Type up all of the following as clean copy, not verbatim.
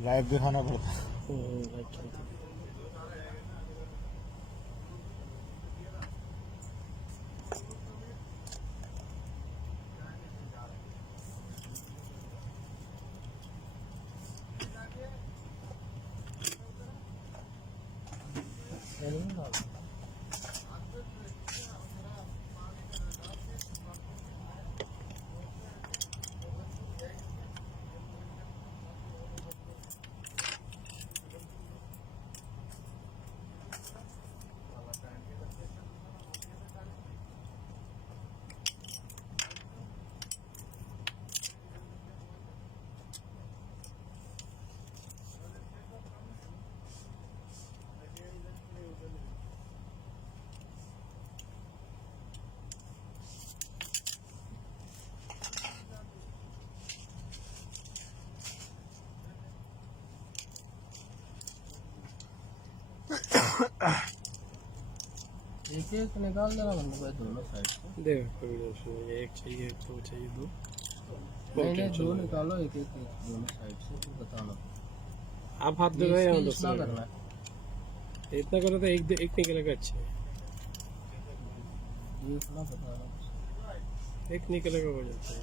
Live दिखाना पड़ता है। लाइव चलता है। एक एक निकाल देना बंदे को दोनों साइड से। देखो कोई टेंशन नहीं है, एक चाहिए एक तो चाहिए दो। नहीं नहीं दो निकालो एक एक दोनों साइड से फिर बताना। आप हाथ दे रहे हैं इतना करना है इतना करो तो एक निकलेगा। अच्छा ये इतना बताना। एक निकलेगा हो जाता है।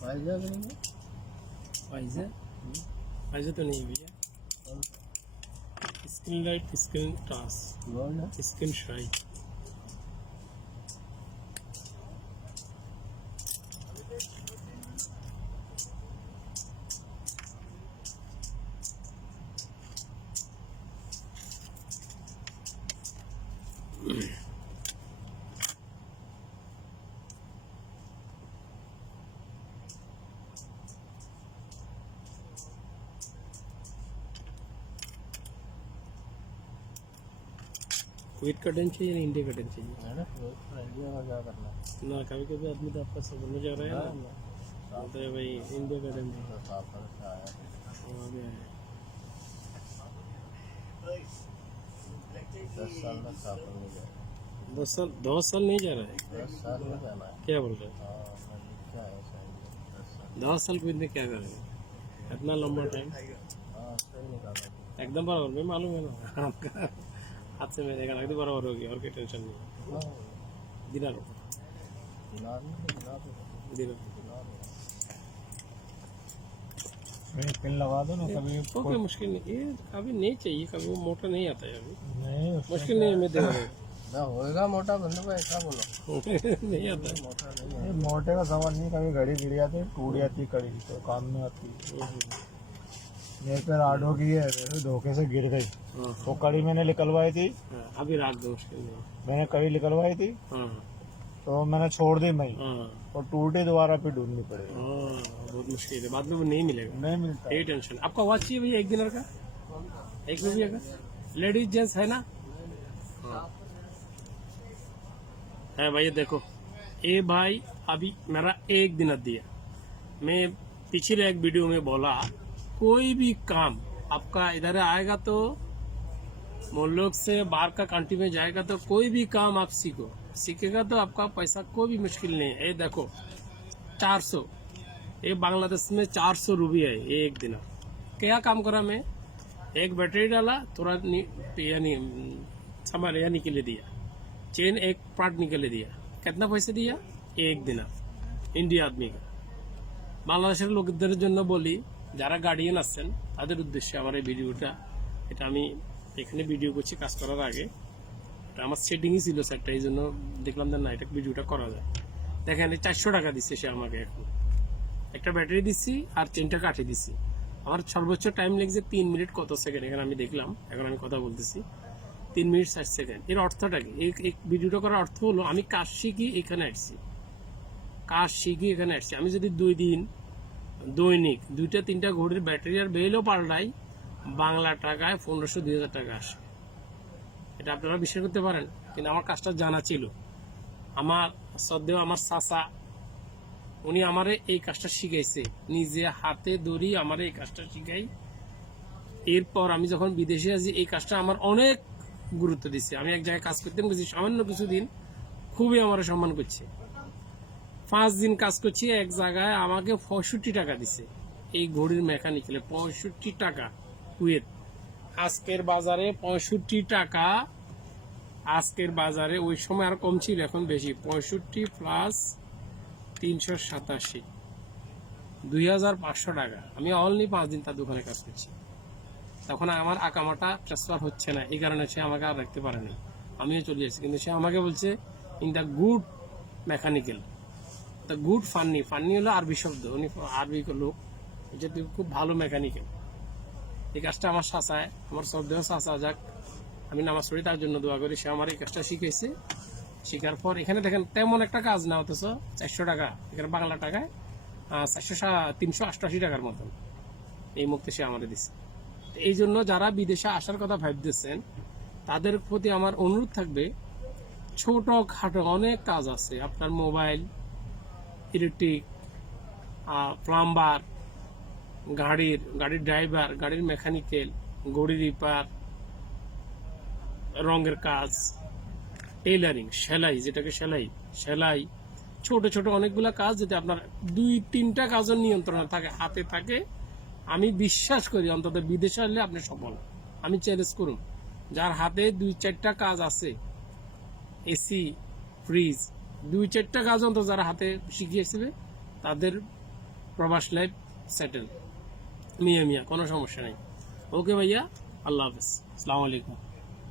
फायदा करेंगे ऐसे तो नहीं भैया। Screen light screen toss gold है स्क्रीन शाई क्विट कटन चाहिए या इंडिया कटन चाहिए? है ना इंडिया का क्या करना है ना कभी कभी आदमी तो आपका समझ जा रहा है ना, बोलते हैं भाई इंडिया कटन साफ करके आया वहाँ भी आया। 10 साल में साफ नहीं जाएगा 10 साल नहीं जा रहा है। 10 साल में जाना है क्या बोल रहे हैं? हाँ मैं लिखा है शायद 10 साल 10 साल क्विट में क्या करेंगे इतना लंबा टाइम? हाँ सही निकाला एकदम बराबर में मालूम है ना आपका। हाथ से मेरे का बराबर होगी और कोई टेंशन नहीं। हाँ दिला लो दिनार नहीं तो दिनार दिला पिन लगा दो ना कभी। तो कोई मुश्किल नहीं, ये कभी नहीं चाहिए, कभी वो मोटा नहीं आता है अभी। नहीं मुश्किल नहीं है, मैं दे रहा ना होएगा मोटा बंदे को ऐसा बोलो हूँ। नहीं आता है। मोटा नहीं है ये मोटे का सवाल नहीं, कभी घड़ी गिर जाती है टूट जाती है कड़ी तो काम में आती है। मेरे पे राडो की है, मेरे धोखे से गिर गई हाँ, तो कड़ी मैंने निकलवाई थी। हाँ, अभी राख दो, मुश्किल नहीं। मैंने कड़ी निकलवाई थी हाँ तो मैंने छोड़ दी मई हाँ और टूटी दोबारा फिर ढूंढनी पड़ेगी। हाँ, बहुत मुश्किल है, बाद में वो नहीं मिलेगा। नहीं मिलता यही टेंशन। आपका वॉच चाहिए भैया एक दिनर का? एक रुपये का? लेडीज जेंट्स है ना? हाँ है भैया। देखो ये भाई अभी मेरा एक दिन दिया। मैं पिछले एक वीडियो में बोला कोई भी काम आपका इधर आएगा तो मुल्क से बाहर का कंट्री में जाएगा तो कोई भी काम आप सीखेगा तो आपका पैसा कोई भी मुश्किल नहीं है। ये देखो 400, ये बांग्लादेश में 400 रुपये है ये एक दिन। क्या काम करा मैं? एक बैटरी डाला, थोड़ा यानी सामान या निकले दिया, चेन एक पार्ट निकले दिया। कितना पैसा दिया? एक दिन इंडिया आदमी का। বাংলাদেশের লোকদের জন্য বলি, যারা গার্ডিয়ান আছেন তাদের উদ্দেশ্যে আমার এই ভিডিওটা। এটা আমি এখানে ভিডিও করছি কাজ করার আগে, এটা আমার সেটিংই ছিল স্যারটা, এই জন্য দেখলাম যে না এটা ভিডিওটা করা যায়। দেখেন 400 টাকা দিচ্ছে সে আমাকে। এখন একটা ব্যাটারি দিচ্ছি আর চেনটা কাটে দিচ্ছি। আমার সর্বোচ্চ টাইম লেগেছে 3 মিনিট কত সেকেন্ড, এখানে আমি দেখলাম। এখন আমি কথা বলতেছি 3 মিনিট 60 সেকেন্ড। এর অর্থটা কি? এই ভিডিওটা করার অর্থ হলো আমি কাজ শিখি এখানে আসছি, কাজ শিখি এখানে আসছি। আমি যদি 2 দিন দৈনিক 2টা 3টা ঘড়ির ব্যাটারি আর বেলও পাল্টাই, বাংলা টাকায় 1500-2000 টাকা আসে। এটা আপনারা বিশ্বাস করতে পারেন, কিন্তু আমার কাজটা জানা ছিল। আমার শ্রদ্ধেয় আমার চাচা, উনি আমারে এই কাজটা শিখাইছে, নিজে হাতে ধরি আমারে এই কাজটা শিখাই। এরপর আমি যখন বিদেশে আছি এই কাজটা আমার অনেক গুরুত্ব দিচ্ছে। আমি এক জায়গায় কাজ করতে গেছি, সামান্য কিছুদিন খুবই আমার সম্মান করছে। 5 দিন কাজ করছি এক জায়গায়, আমাকে 65 টাকা দিছে এই ঘড়ির মেকানিক্যালে। 65 টাকা কুয়েত। আজকের বাজারে 65 টাকা, আজকের বাজারে ওই সময় আর কম ছিল, এখন বেশি। 65 প্লাস 387, 2500 টাকা। আমি অনলি 5 দিন তার দোকানে কাজ করছি। তখন আমার আকামাটা ট্রান্সফার হচ্ছে না, এই কারণে সে আমাকে আর রাখতে পারেনি, আমিও চলে যাচ্ছি। কিন্তু সে আমাকে বলছে in the good mechanical, the good ফান্নি। ফান্নি হলো আরবি শব্দ, উনি আরবি লোক, যেহেতু খুব ভালো মেকানিক্যাল। এই কাজটা আমার চাচায়, আমার শ্রদ্ধেয় চাচা, যাক আমি নামাজ পড়ি তার জন্য দোয়া করি, সে আমার এই কাজটা শিখেছে। শেখার পর এখানে দেখেন তেমন একটা কাজ না, অথচ 400 টাকা, এখানে বাংলা টাকায় 388 টাকার মতন এই মুহূর্তে সে আমাদের দিচ্ছে। এই জন্য যারা বিদেশে আসার কথা ভাবতেছেন তাদের প্রতি আমার অনুরোধ থাকবে, ছোট খাটো অনেক কাজ আছে। আপনার মোবাইল, ইলেকট্রিক, প্লাম্বার, গাড়ির ড্রাইভার, গাড়ির মেকানিক্যাল, ঘড়ি রিপার, রঙের কাজ, টেইলারিং, সেলাই, যেটাকে সেলাই, ছোট ছোট অনেকগুলা কাজ যদি আপনার 2-3টা কাজের নিয়ন্ত্রণে থাকে, হাতে থাকে, আমি বিশ্বাস করি অন্তত বিদেশে হলে আপনি সফল। আমি চ্যালেঞ্জ করুন, যার হাতে 2-4টা কাজ আছে, এসি, ফ্রিজ, 2-4টা কাজ অন্তত যারা হাতে শিখিয়েছে, তাদের প্রবাস লাইফ সেটেল, মিয়া কোনো সমস্যা নেই। ওকে ভাইয়া, আল্লাহ হাফেজ, আসসালামু আলাইকুম।